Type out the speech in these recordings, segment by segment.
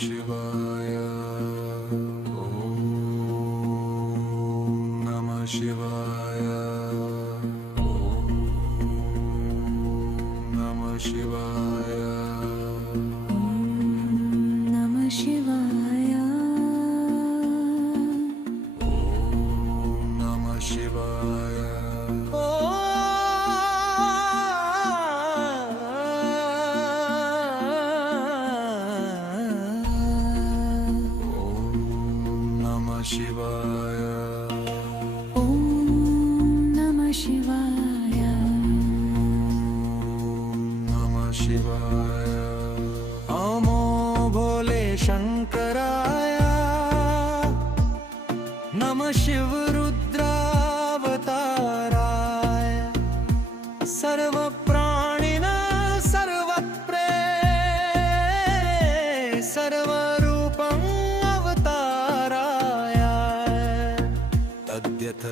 शिवाय ॐ नमः शिवाय ॐ नमः शिवाय नमः शिवाय नमः शिवाय शिवाय ॐ नमः शिवाय नमः शिवाय नमो भोले शंकराय नमः शिव रुद्रावताराय सर्व प्राणिना सर्वत्रे सर्वरूपं तद्यथ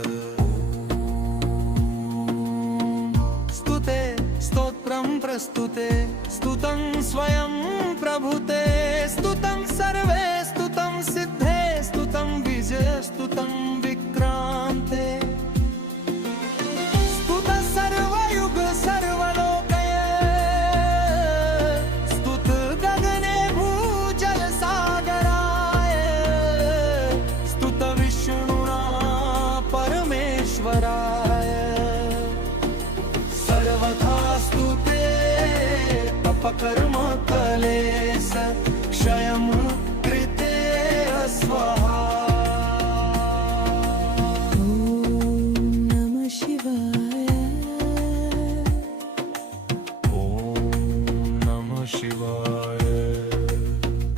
स्तुते स्तोत्रं प्रस्तुते स्तुतं स्वयं प्रभुते स्तुतं सर्वे स्तुतं सिद्धे स्तुतं विजय स्तुतं विक्रान्ते स्तुत सर्वयुग सर्वलोकये स्तुत गगने भूजल सागराय स्तुत विष्णुना परमेश्वराय सर्वथा स्तुते तपकर्म कलेश क्षयं कृते स्वाहा ॐ नमः शिवाय ॐ नमः शिवाय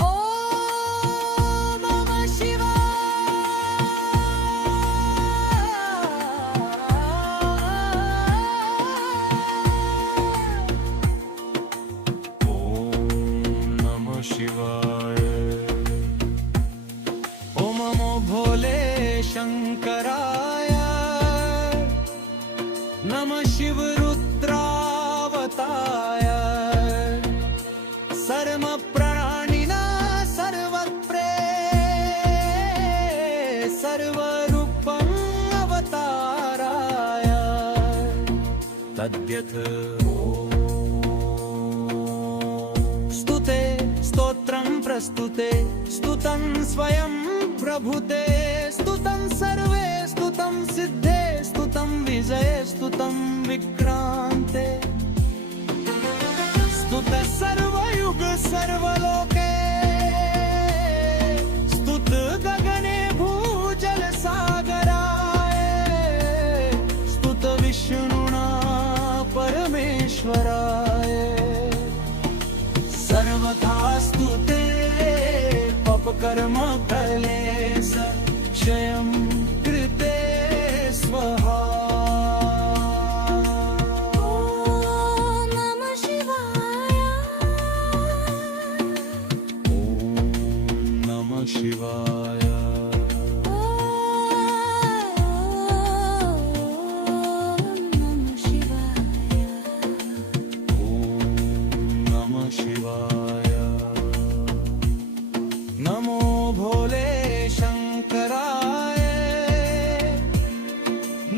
ॐ नमः शिवाय ॐ नमो भोले शंकराय नमः शिव रुद्रावताय सर्व प्राणिना सर्वत्रे सर्वरूपं अवताराय तद्यथ स्तुते स्तोत्रं प्रस्तुते स्तुतं स्वयं प्रभुते स्तुतं सर्वे स्तुतं सिद्धे स्तुतं विजये स्तुतं विक्रान्ते स्तुत सर्वयुग सर्वलोके स्तुत गगने भूजल सागराय स्तुत विष्णुना परमेश्वराय सर्वथा स्तुते पपकर्म कलेश क्षयं कृते स्वाहा ॐ नमः शिवाय ॐ नमः शिवाय ॐ नमः शिवाय ॐ नमः शिवाय नमो भोले शंकराय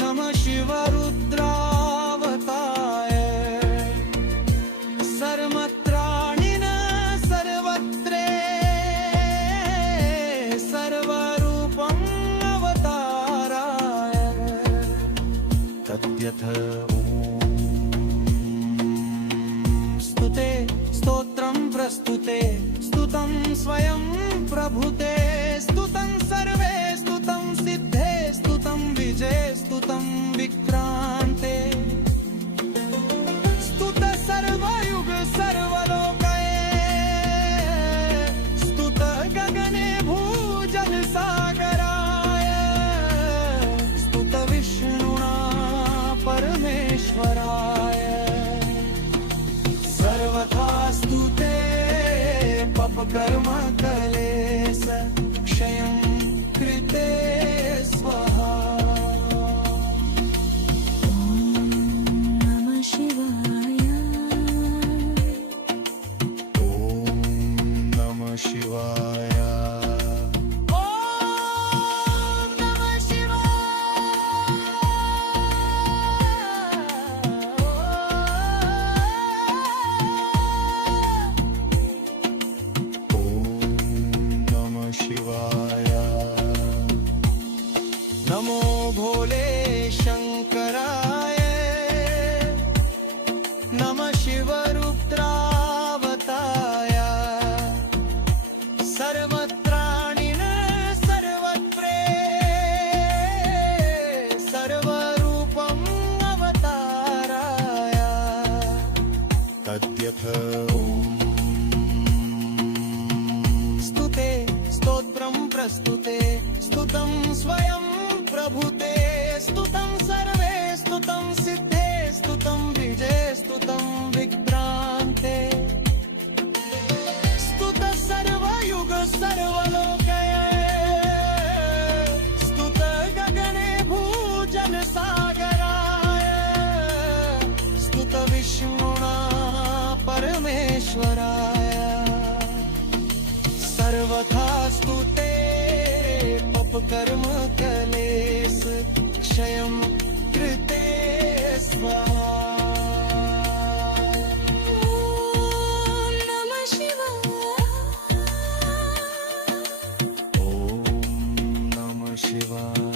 नमः शिव रुद्रावताय सर्वत्राणिना सर्वत्रे सर्वरूपं अवताराय तद्यथ स्तुते स्तोत्रं प्रस्तुते स्तुतं स्वयं प्रभुते स्तुतं सर्वे स्तुतं सिद्धे स्तुतं विजये स्तुतं विक्रान्ते स्तुत सर्वयुग सर्वलोकये स्तुत गगने भूजल सागराय स्तुत विष्णुना परमेश्वराय सर्वथा स्तुते पपकर्म कलेश क्षयं कृते स्वाहा ॐ नमः शिवाय ॐ नमः शिवाय स्वयं प्रभुते स्तुतं सर्वे स्तुतं सिद्धे स्तुतं विजय स्तुतं विक्रान्ते स्तुत सर्वयुग सर्वलोकय स्तुत गगने भूजल सागराय स्तुत विष्णुना परमेश्वराय सर्वथा स्तुते पपकर्म कलेस क्षयं कृते स्वाहा ॐ नमः शिवाय ॐ नमः शिवाय